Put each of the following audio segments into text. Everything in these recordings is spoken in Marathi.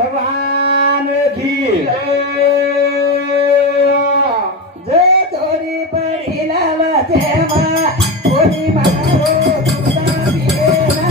भगवान की जय थोड़ी पड़ी लावते मां कोणी मारो तुझा पिएना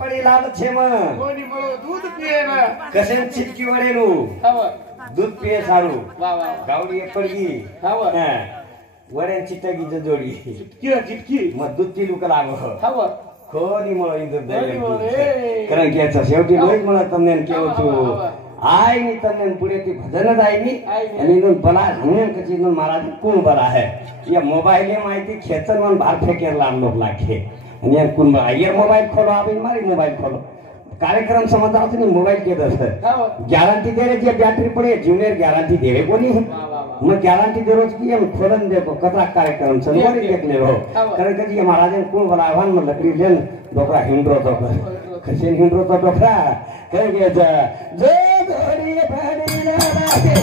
पड़ी लाल छे म कोणी मला दूध पिए ना कसेन चिटकी वडेनु दूध पिए सारू वा वा गावडी पडगी हाव वड्यान चिटकी जोडी चिटकी मग दूध पिलू का लागो हाव कोणी मला इंदर कारण की शेवटी रोज मला तन्ने केव तू आई नी तन्ने पुढे ती भजन जाईनी आणि इथून बला हमेन कची इथून महाराज कोण बला है या मोबाईल माहिती खेचन मन बाहर फेकेर लाम लोग लाखे आणि यार कोण बला ये मोबाईल खोलो आप मारी मोबाईल खोलो कार्यक्रम समझता हो नहीं मोबाइल के दस गारंटी दे रहे जे बैटरी पड़े जूनियर गारंटी दे रहे कोनी मैं गारंटी दे रोज की हम खोलन देखो कतरा कार्यक्रम संगोरी देख ले हो कारण के जी महाराज ने कोण बला आह्वान में लकड़ी लेन डोकरा हिंड्रो तो खसेन हिंड्रो तो डोकरा कारण के जे धोरी पड़ी लागे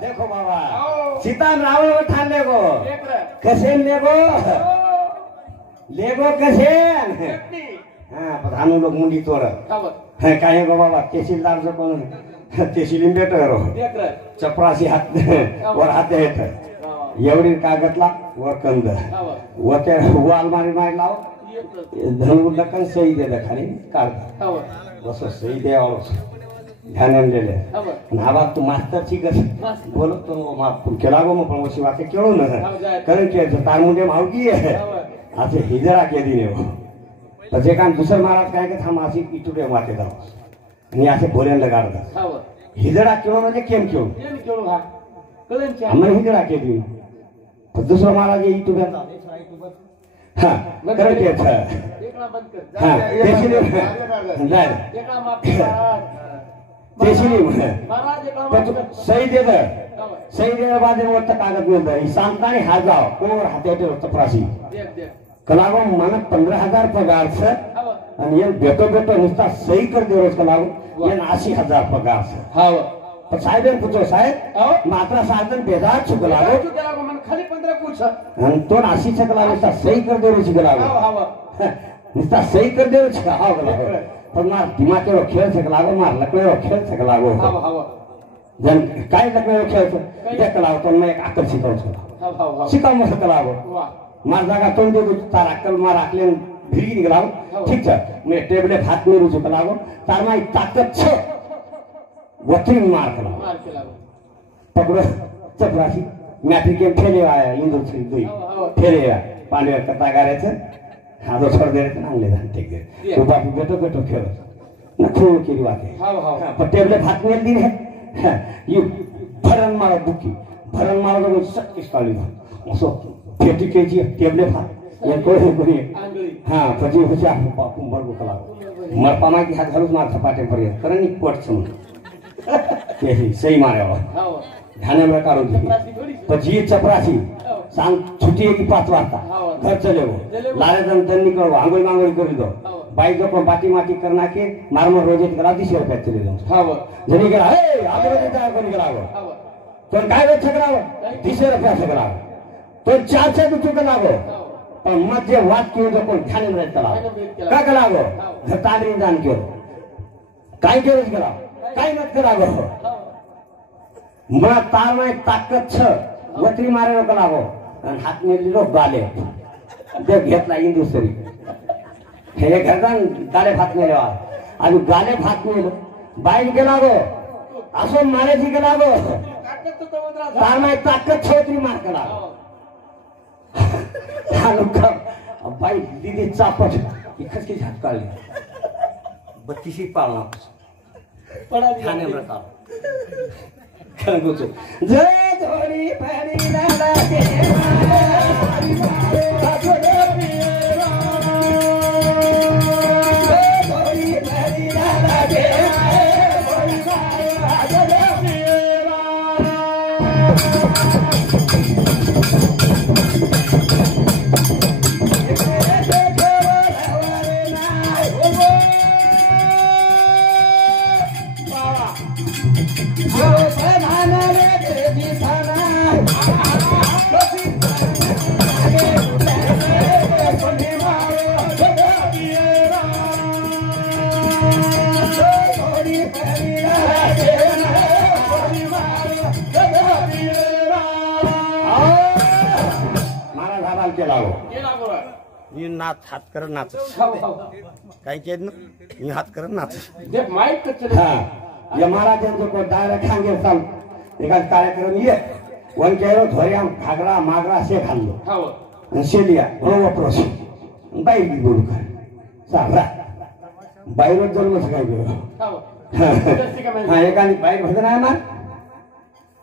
देखो बाबा सीता रावण ठान लेगो कसेन लेगो कसेन हाँ प्रधान लोग मुंडी तोड़ है काहे गो बाबा तहसीलदार जो कौन तहसील बेटर हो चपरासी हाथ और हाथे हेठ एवढी कागदला वर कंद वते वाल मारी मारी लाव धनु लकन सही दे खाली काढ बस सही दे और ध्यान ले ले नावा तू मास्टर छी कस बोलो तो माफ केलागो म पण वसी वाके केळो न कारण के तार मुंडे मावकी है आसे हिजरा के दिने हो तर जे काम दुसर महाराज काय के थाम आसी इटुडे वाटे दाव आणि आसे बोलेन लगाड दा हिजरा केळो म्हणजे केम केळो हा कळन च्या हम हिजरा के दिन तो दुसर महाराज इटुडे दा हां कारण के था एकला बंद कर हां तेसिले जाय एकला माफ कर तेसिले महाराज एकला माफ कर सही दे बाद में वक्त कागज मिल रहा है सांतानी हाजाव कोर हाते चपरासी देख कलागो मन 15,000 पगार से आणि ये बेटो नुसता सही कर दे रोज कलागो ये 80,000 पगार से हाव पण साहेब पूछो साहेब मात्रा साधन बेजार चुकलागो मन खाली 15 पूछ आणि तो 80 कलागो नुसता सही कर दे रोज कलागो हाव नुसता सही कर दे रोज हाव कलागो पण मार दिमाग रो खेळ सकलागो मार लकड़े रो खेळ सकलागो हाव जन काय लकड़े रो खेळ ते कलागो तो मैं एक आकर्षित हो हाव शिकाव मत कलागो वाह मार जागा तोंड दे तार अक्कल मार आकले भिगी निकलाव ठीक है मैं टेबले हाथ में रुजु कलागो तार माई ताकत छ वत्री मार कलागो पकड़ो चपरासी मैट्रिक के फेले आया इंदुर छी दुई फेले आया पांडे कथा करे छे हादो छोड़ दे रे नांगले जान ठीक है वो बापू बेटो खेल न खून की बात है हां पर टेबले हाथ में दी है ये भरन मारो बुकी भरन मारो तो सब किस काली उसो फेटी के जी टेबले हाथ ये कोई हां फजी हुचा बापू बरगो कलागो मर पामा की हाथ घरुस मार थपाटे पर करनी पोट छम के सही मारे हो ध्यान में करो जी पजी चपरासी सांग छुट्टी की 5 वाजता घर चले वो लारे दन निकल आंगोल मांगोल कर दो बाई जो को बाटी माटी करना के मारमो रोजे करा 30 रुपया चले जाओ हां जनी करा ए आगे रोजे जा कोनी करावो तो काय वे छकरावो 30 रुपया छकरावो तो 4 से कुछ करावो पर मध्य वाद क्यों जो को ध्यान में करावो का करावो घटाड़ी जान क्यों काय के करावो काय मत करावो मला तार में ताकत छ वत्री मारे कलागो आणि हात में लिलो गाले ते घेतला इंदुसरी हे घरदान गाले भात नेले आणि गाले भात नेलं बाईक गेला गो असं मारायची गेला गो ताकद तो तवंदरा झाला. तार माय ताकद छेत्री मार केला हो. बाई दिदी चापट इकडची झाट काढली 32 पाळणा पडाली. ठाणे रता खंगोचो जय धोरी परी लाला मी नाच हात करत नाच हो, हो. काही केलं ना मी हात करत नाच देख माइक कचरे. हाँ ये महाराजांचं को डायरेक्ट खांगे चाल एका कार्यक्रम ये वन केरो धोर्याम घागरा मागरा से खाल्लो हो. शेलिया हो प्रोस बाई बोलू काय सारा बाईवर जन्मच काय गेलो हो. जसं का म्हणजे. हा एकाने बाई भजन आहे ना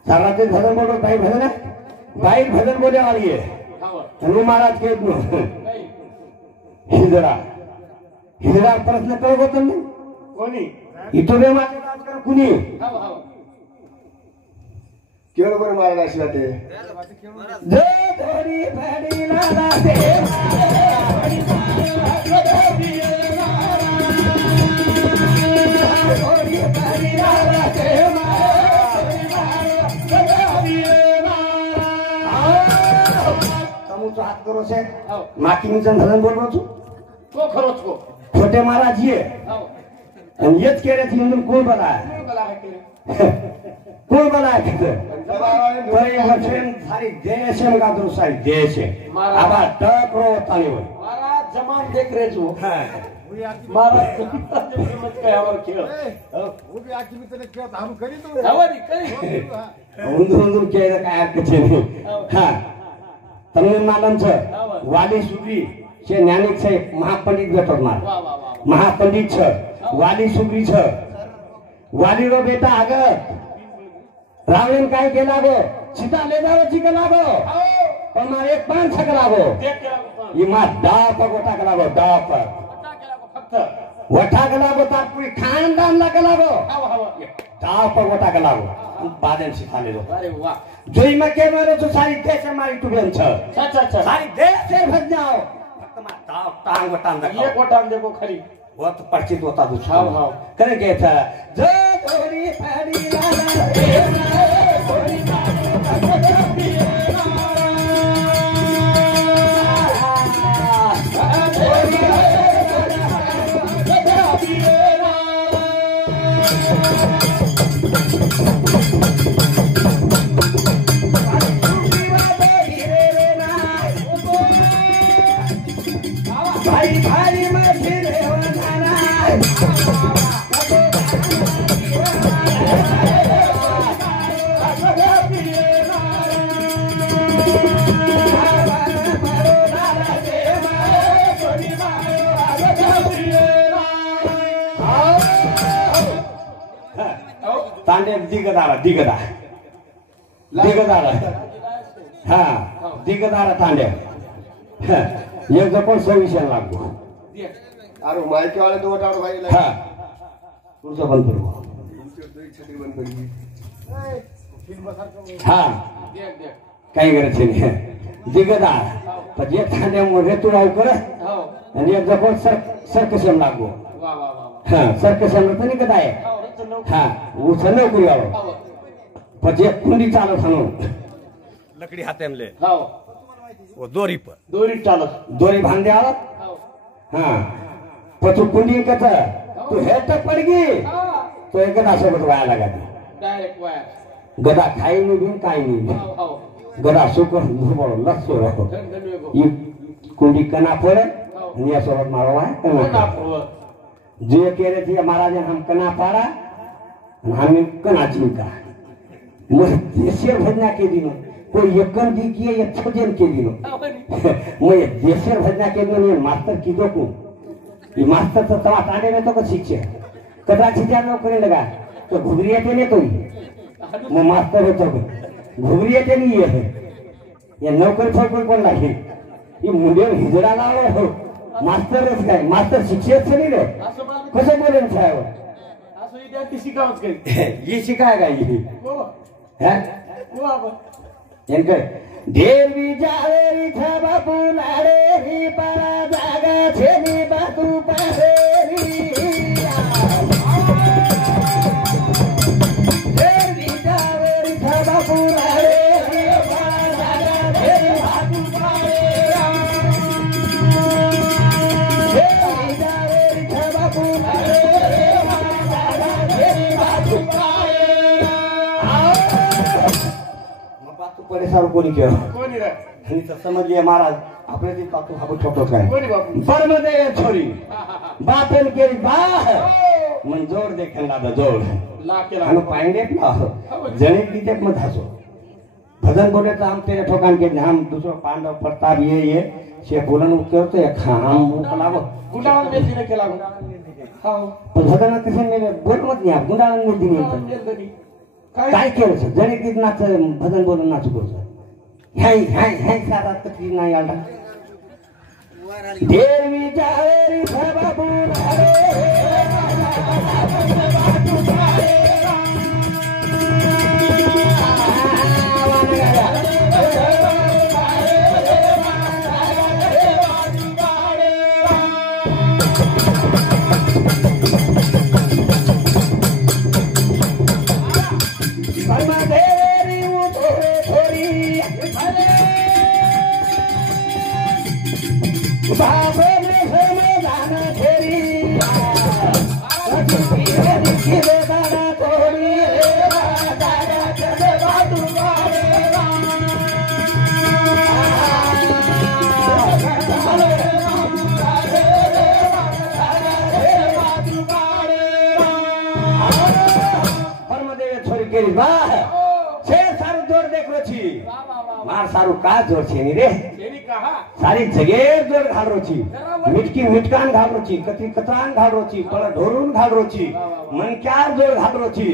साराचे भजन बोलो बाई भजन आहे बाई भजन बोले वाली आहे हो. हनु महाराज के नाही. हिजरा प्रश्न कळत होत नाही कोणी. इथं बे माझे काम कर कुणी हो, हो. केवळ बरं महाराज असला ते जय धोरी भडी लाला दे तमुचं हात करो से हो. माकिनीचं धरण बोललो तू तो खरोच को. छोटे महाराज ये हो. आणि येच केले म्हणून कोण बला कोण बोला आहे ते? कोण बला सारी देश है का सारी देश है अब टक रो ताली हो महाराज जमान देख रहे जो. महाराज जमत काय आवर खेळ. हवारी काही. उंदून केलं काय हरकत नाही हा तमिळ मालमचं वाली सुग्री शे ज्ञानिक से महापंडित गटरणार वा वा वा. महापंडित छ वाली सुग्री छ वाली रो बेटा आग रावण काय केला गो सीता ले जावं चिकला गो हो. पण मा एक पान छकला गो देख केला को पण. इमा डाप गोटा कला गो डाप पता केला को फक्त. वठा कला गो ता पुरी खानदान ला कला गो हो, हो. डाप गोटा कला गो बादल सिखाले गो अरे वा. जोई में के मारे तो सारी देश मारी टुबेन छ अच्छा अच्छा. सारी देश से भज जाओ फक्त मा डाप टांग वटान ये देखो कोटान देखो खरी. वो तो परिचित होता दूसरा हाव, हाव. करे के था जय धोरी परी लाला भाई भाई में फिर होना तांडे दिगदारा दिगदा दिगदारा हा दिगदारा तांडे एक जपण सविशन लागतो अरे माहिती वाले दो टावर भाई हा तुझं बंद करू हा देख देख. काही गरज नाही दिगदार पण एक खांद्यामध्ये तू राव कर हो. आणि एक जपण सर्कशन लागू वा वा वा. हा सर्कशन पण कदा आहे हो. रच लोक. हा उचल नोकरी आलो हो. पण एक कुंडी चालत हाणू लकड़ी हाथे में ले हो. वो दोरी पर दोरी चालत. दोरी भांडे आला हो. हा पण तू कुंडी कथ तू हेट पडगी हा. तो एक गदा सोबत वाया लागा डायरेक्ट वाया. गदा खाई नाही काही नाही हो हो. गदा सुकर बरो लक्ष्य राखो धन धन वेगो. ही कुंडी कना पडे हो. दुनिया सोबत मारो है जे कह रहे थे महाराज हम कना पारा हमें कना चिंता मैं देशर भजना के दिनों कोई यकन दी किए या छोजन के दिनों मैं देशर भजना के दिनों ये मास्टर की दो को ये मास्टर तो तवा ताने में तो कुछ शिक्षे कदा चिजा में करने लगा तो घुगरिया के नहीं कोई मैं मास्टर है तो घुगरिया के नहीं है ये नौकर छोड़ कौन लागे ये मुंडे में हिजड़ा ना हो मास्टर है क्या मास्टर शिक्षक से नहीं रे कैसे बोले छाया वो ये सिखाएगा ये है वो अब इनके देवी जावेरी था बापू नारे री पारा जागा छेनी बातू पारेरी देवी जावेरी था बापू नारे री पारा जागा छेनी बातू पारेरा देवी जावेरी था बापू नारे री पारा जागा छेनी बातू पारेरा परेशान कोणी केलं कोणी रे आणि तर समजले महाराज आपल्या ती पातू हा ठोकत काय कोणी बापू बरमदे छोरी बापेन केली बा मन जोड देखन लादा जोड ला केला आणि पांडे ना जणे किती मत हसो भजन बोले तो हम तेरे ठोकान के हम दूसरा पांडव प्रताप ये से बोलन करतो या खाम मुकलाव गुंडाळन मेसीने केला हो पण भजन कसे मेले बोल मत नाही गुंडाळन नाही दिली काय केलं सर जणे किती नाच भजन बोलून नाचू करू हाय हाय हाय सारा तकलीफ नाही आला देवी जावेरी बाबू सारू का जोर छे नी रे सारी जगह जोर घाल रोची मिटकी मिटकान घाल रोची कती कतरान घाल रोची पण ढोरून घाल रोची मन क्या जोर घाल रोची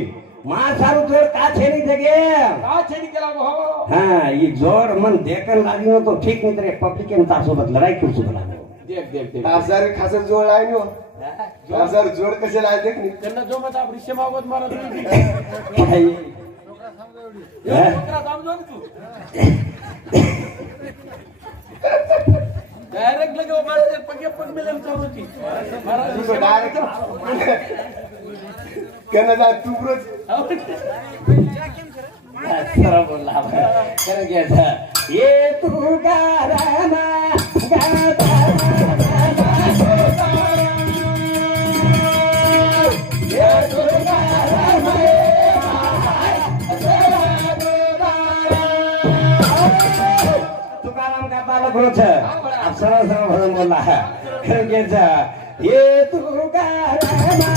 मां सारू जोर का छे नी जगह का छे नी केला हो हां ये जोर मन देखन लागी हो तो ठीक नहीं रे पब्लिक के ता सोबत लड़ाई कर सुबला देख देख देख आजार खासर जोड आहे नो आजार जोड कसे लाय देख नी त्यांना जो मत आप रिश्ते मागवत मारत नाही कोकरा दाम जो तू डायरेक्ट लगे वो मारे पगे पग मिले चौरती महाराज डायरेक्ट केना जा तू ब्रोच सर बोला कर गया था ये तू गाराना गाता ये तू गाराना तुकाराम का तालुक रोच अब सरल सरल भजन बोला है कर गया था ये तू गाराना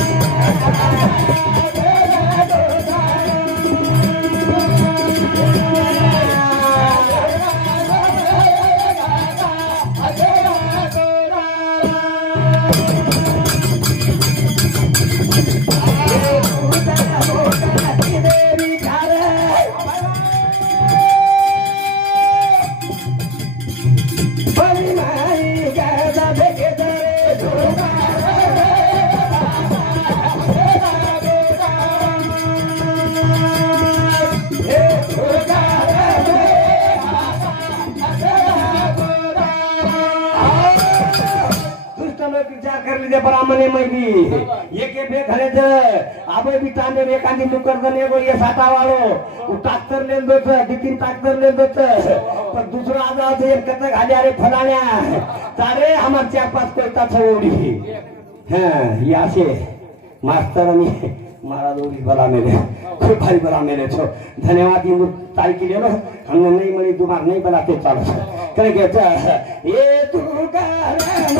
ब्राह्मणे मैदी एक बे घरे आबे भी तांडे रे कांदी नुकर दने एगो ये साता वालो ट्रैक्टर ले दो दितिन ट्रैक्टर ले दो पर दूसरा आजा से एक कत घाल्या रे फलाण्या तारे हमर चार पांच कोयता छोड़ी हां या से मास्टर मी मारा दोरी बला मेरे खूब भारी बला मेरे छो धन्यवाद ये तारीख के लिए हमने नहीं मरी दोबारा नहीं बनाते चलो काय घ्यायचं ये तुकाराम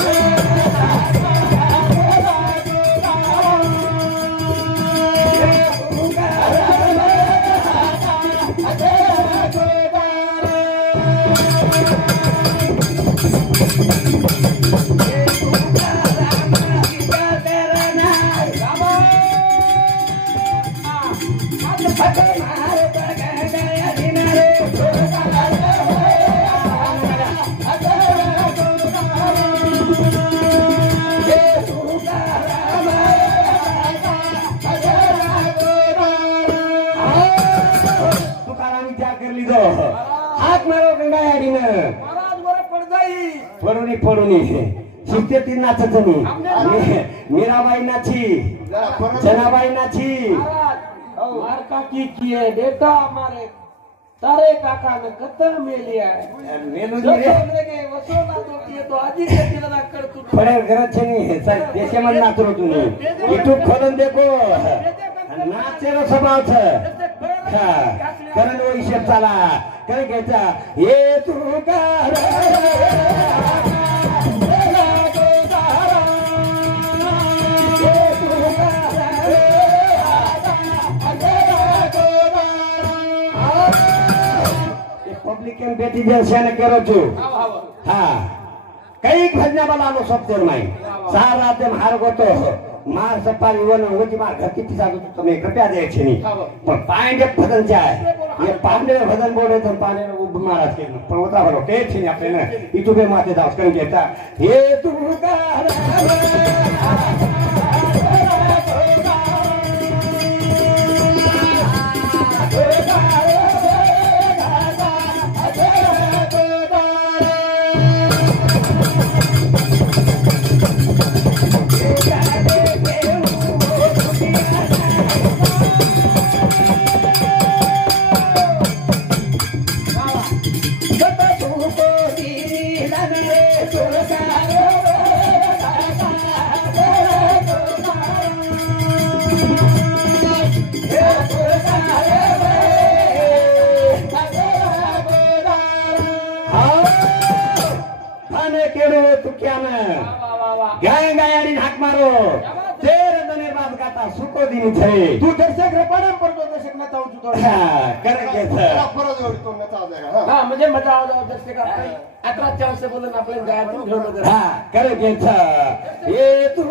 हात मारो गंगायाडीनं महाराज बरं पडदाई पडूनी पडूनी शिकते ती नाचत मीराबाई नाची जनाबाई नाची महाराज मार काकी किए बेटा हमारे तारे काका ने कतर में लिया है मेनू जो बोलने के वसोला तो किए तो आजी के कितना कर तू फळे घरात छनी देशामध्ये नाचलो तुम्ही युट्यूब खोलून देखो नाचेरो स्वभाव छ कारण वो हिशेब चाला काय घ्यायचा ये पब्लिकन बेटी जैसे करो छू हाँ कई भजना बनालो सब नहीं सारा रात हार गो तो मार सपारी वन होती मार घर किती जातो तुम्ही कृपया द्यायची नाही पण पांडे भजन जे आहे हे पांडे भजन बोले तर पांडे महाराज के पण होता बरो ते छे आपल्याला इथुबे माते दास करून घेता हे तू सुको दिन थे तू दर्शक रे परम पडतो दर्शक ना ताऊ तू करे हां म्हणजे मजा आला दर्शक अकरा चान्स बोलून आपल्या गायब घेऊन हां करे ये तू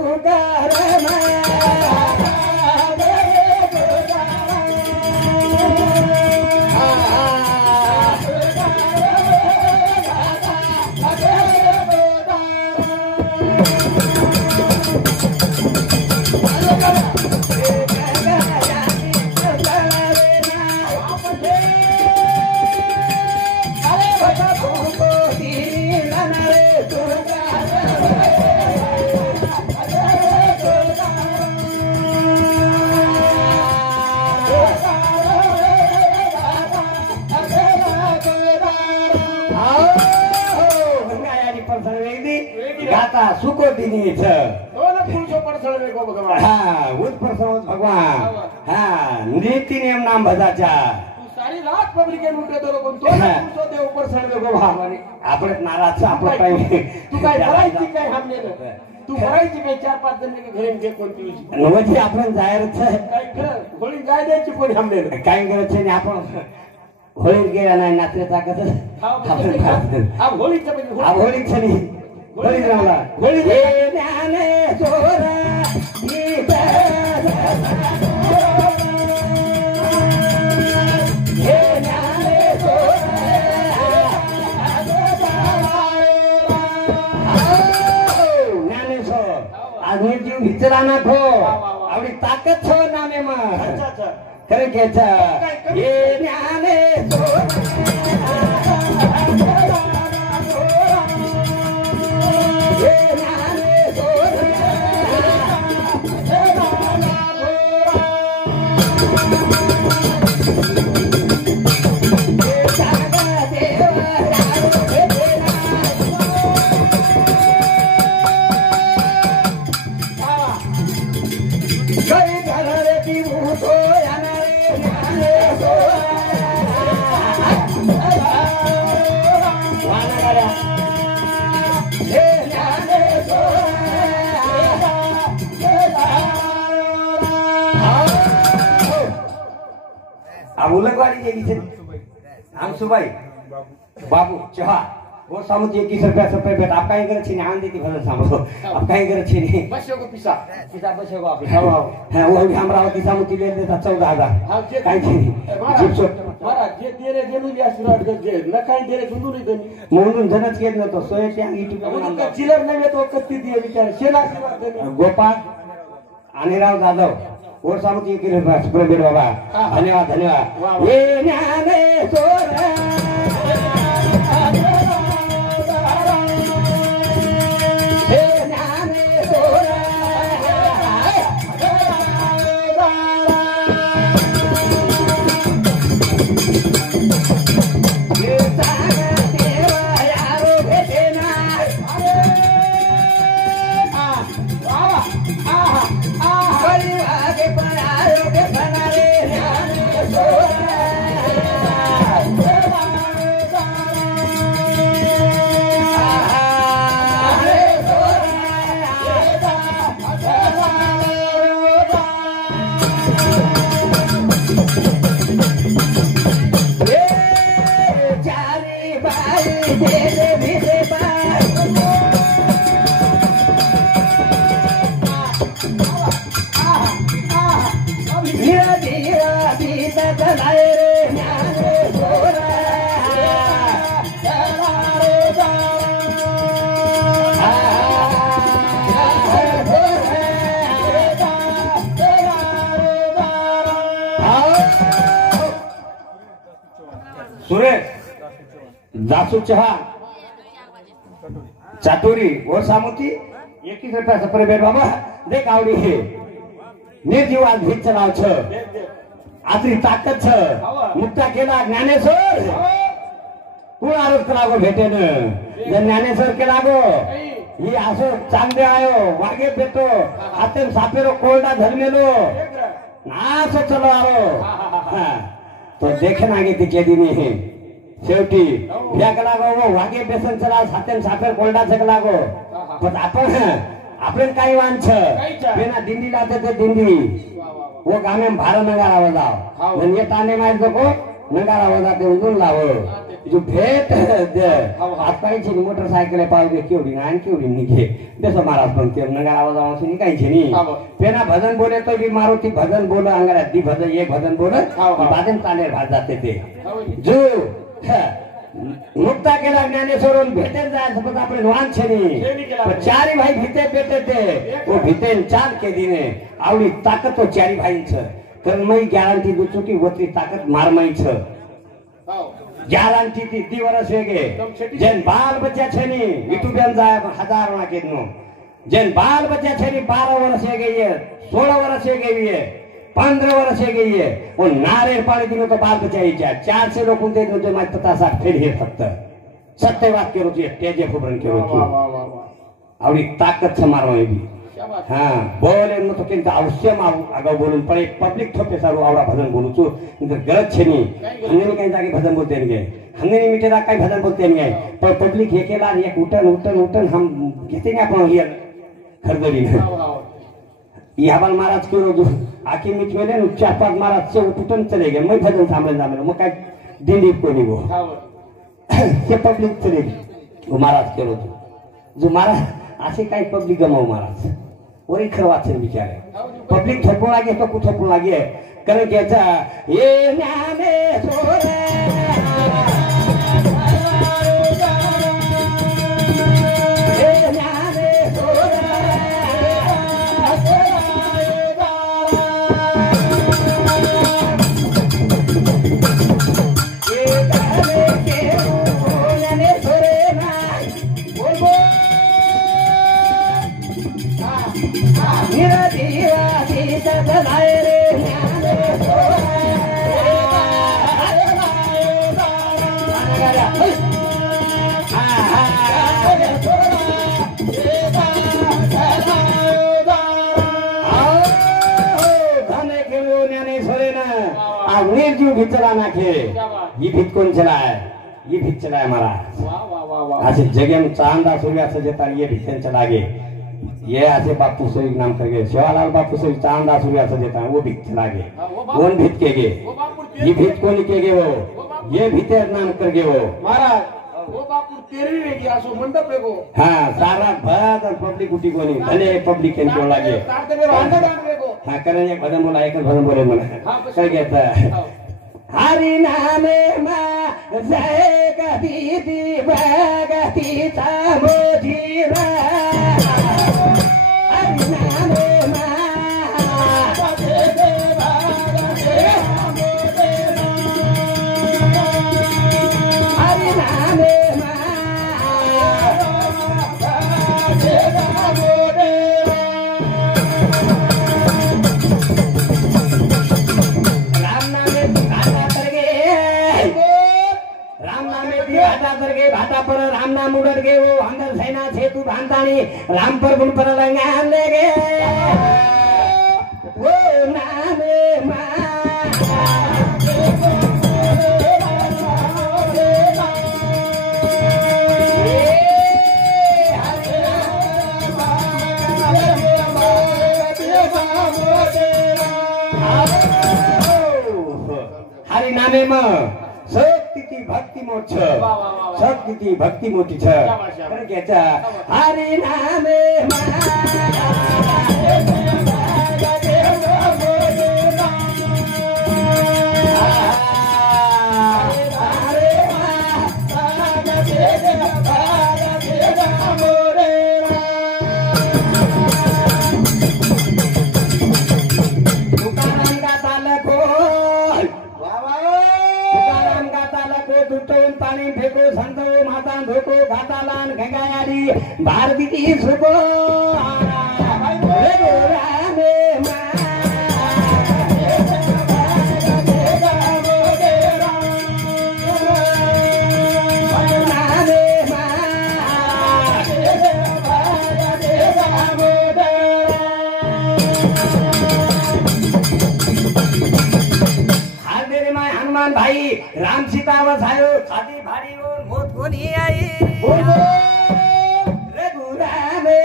गाता सुको दिनी छ हाँ उत्परसवत भगवान हाँ नीति नियम नाम भजाचा सारी रात पब्लिक के उठे तो लोगों तो पुरुषो दे ऊपर चढवे गो भावानी आपले नाराज आपलं काही तू काय करायची काय हमने तू करायची काय 4-5 जण के घरी जे कोण तुझी नवजी आपण जायरच काय कर होळी जाय द्यायची कोण हमने काय करायचं नाही आपण होळी गेला नाही नाचले ताकद अब होळीचं म्हणजे अब होळीच नाही होळी रंगला होळी ज्ञाने सोरा आदमी जीव विचरा ना खो आवडी ताकद छो नामे मग खरे घ्यायचा हे ज्ञाने उलगवाडी गेली थे हम सुबाई बाबू चहा वो सामुत 21 रुपया बेटा आप कहीं करे छीने आन देती भजन सामो आप कहीं करे छीने बसो को पिसा बसेको आप हां वो हमरा होती सामुती ले देता 14000 कहीं छीने जिप्सो मारा जे तेरे जेनु लिया सुराट जे नकाई तेरे गुंदू नहीं देनी म्हणून जनच केत नव्हतो सोय त्या युट्यूब चिलर नाही तो कत्ती दिए विचार शेला सेवा देनी गोपाळ आणि राव जाधव वो सामुती 21 रुपया सुप्रबीर बाबा धन्यवाद धन्यवाद ये ज्ञाने सोरा सुरेश जासू चहा चाटोरी और सामुती 21 रुपया सुप्रबीर बाबा देख आवडी हे निर्जीव आज भीत चलाव छ आतरी ताकद छ मुक्ता केला ज्ञानेश्वर कोण आरोप करागो भेटेन जर ज्ञानेश्वर केलागो ही असो चांगले आयो वागे भेटो हातेन सापेरो कोरडा धर्मेलो नास चलो आरो तो देखे नागे तिचे दिनी हे शेवटी भ्या लागो वो वागे बेसन चला हातेन सापेर कोरडा लागो पण आपण काही वांछ बेना दिंडी लाते ते दिंडी वो गामे भार नगारा वजाव नन ये ताने मार दको नगारा वजाते उजून लाव जो भेट आजकाल ची मोटरसायकल पावगे केवडी आणि केवडी निघे देसो महाराज पण ते नगारा वजाव असे काही छेनी पेना भजन बोले तो भी मारुती भजन बोल अंगरा दी भजन ये भजन बोल बादन ताने भाज जाते ते जो मुक्ता केला ज्ञानेश्वर भेटे जाय आपण वान छेनी चारी भाई भीते बेटे ते वो भीते चाल के दिने आवडी ताकत तो चारी भाई छ कारण मैं गॅरंटी दु चुकी होती ताकत मार मई छ गॅरंटी ती वर्ष वेगे जेन बाल बच्चा छेनी यूट्यूबन जाय 1000 ना केनो जेन बाल बच्चा छेनी 12 वर्ष वेगे ये 16 वर्ष वेगे ये 15 वर्ष गई है वो नारे पानी दिनों तो बाल बचाई जाए 400 लोग उनके जो मैं पता सा फिर ही सकता सत्य बात के रुचि तेजे फुबरन के रुचि आवडी ताकत से मारवाई भी हां बोले न तो किंतु अवश्य मा आगा बोलून पण एक पब्लिक थोपे सारू आवडा भजन बोलू छु गलत छे नी हंगनी काही जागे भजन बोलते नगे हंगनी मिटेला काही भजन बोलते नगे पण पब्लिक हे केला एक उठन हम घेते ना आपण हियर खरदरी याबाल महाराज क्यों आखिर मिच में लेन 4-5 महाराज से उठन चले गए मैं भजन सामने मैं काय दिंडी कोनी वो ये पब्लिक चले वो महाराज केलो जो महाराज असे काही पब्लिक गमाव महाराज वरी खरवाचे बिचारे पब्लिक थोपू लागे तो कुछ थोपू लागे कारण घ्यायचा ये ज्ञाने सोरे निर्जीव भीत चला नाखे ये भीत कौन चला है ये भीत चला है हमारा ऐसे जगह में चांदा सूर्य से जेता ये भीत चला गे ये ऐसे बापू सोई नाम करके सेवालाल बापू सोई चांदा सूर्य से जेता वो भीत चला गे कौन भीत के गे ये भीत कोणी के गेवो ये भीतर नाम कर गेवो महाराज वो बापू तेरी रे गया सो मंडप रेगो हाँ सारा भरत और पब्लिक उठी कोणी भले पब्लिक केन को लागे तारते रे अंडा डाल रेगो हाँ करें एक भजन बोला एक भजन बोले मना कर गया हरि नामे माँ जय गति भगति मोजीरा हरि नामे माँ हरि नामे भाटा पर राम नाम उड़ट गए वो अंदर सेना सेतु भांतानी राम पर गुण पर लंगान ले गए वो नामे हरि नामे में शक्ति भक्ति मोक्ष शक्ति भक्ति मोठी छ के छ हरि नामे पानी फेको संतो माता धोको घाटालान गंगायारी भारती सुको हनुमान भाई राम सीता बसायो छाती भारी और मोत कोनी आई रघुरामे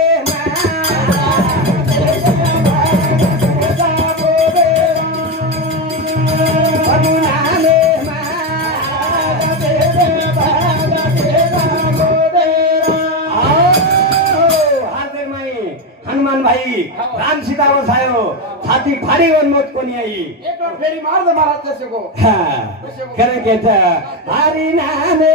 हनुमान भाई राम सीता बसायो छाती फाड़ी और मौत को नहीं आई एक और फेरी मार दे महाराज कैसे को हाँ करे के था हरि नामे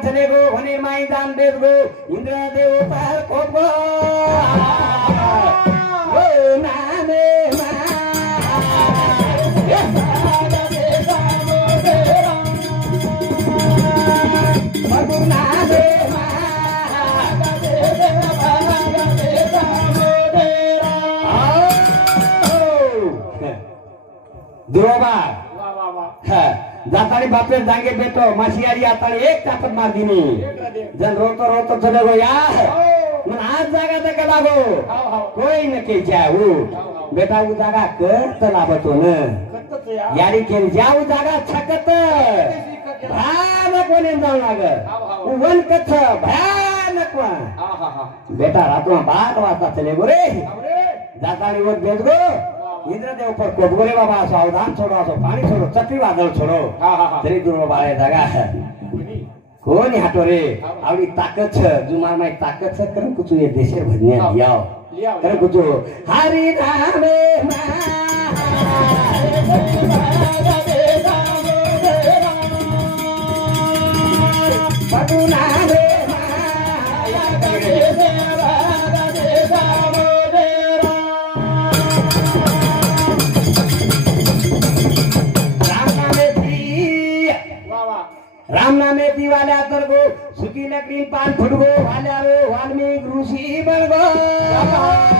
चले गो भने मैदान बेच गो इंद्र देव पर खोपो ओ नामे जाताड़ी बापे जाएंगे बेटो मासियारी आताड़ी एक चापत मार दीनी जन रोतो रोतो चले गो यार मन आज जागा तक लागो कोई न के जाऊ बेटा वो जागा कर तलाबतो न यारी के जाऊ जागा छकत भयानक वने जाऊ लाग वन कथ भयानक वन बेटा रात में 12 वाजता चले गो रे जाताड़ी वो बेच गो इंद्रदेव पर कोप गोरे बाबा सावधान छोड़ो असो पानी छोड़ो चक्री बादल छोड़ो तेरी दूर बाळे जागा कोणी हाटो रे आवडी ताकत छ जुमार माई ताकत छ करन कुछ ये देशे भन्या लियाओ करन कुछ हरि नामे राम नामे दिवाल्या तरगो सुकी लकड़ी पान फुटगो वाल्यारो वाल्मीकि ऋषि बलगो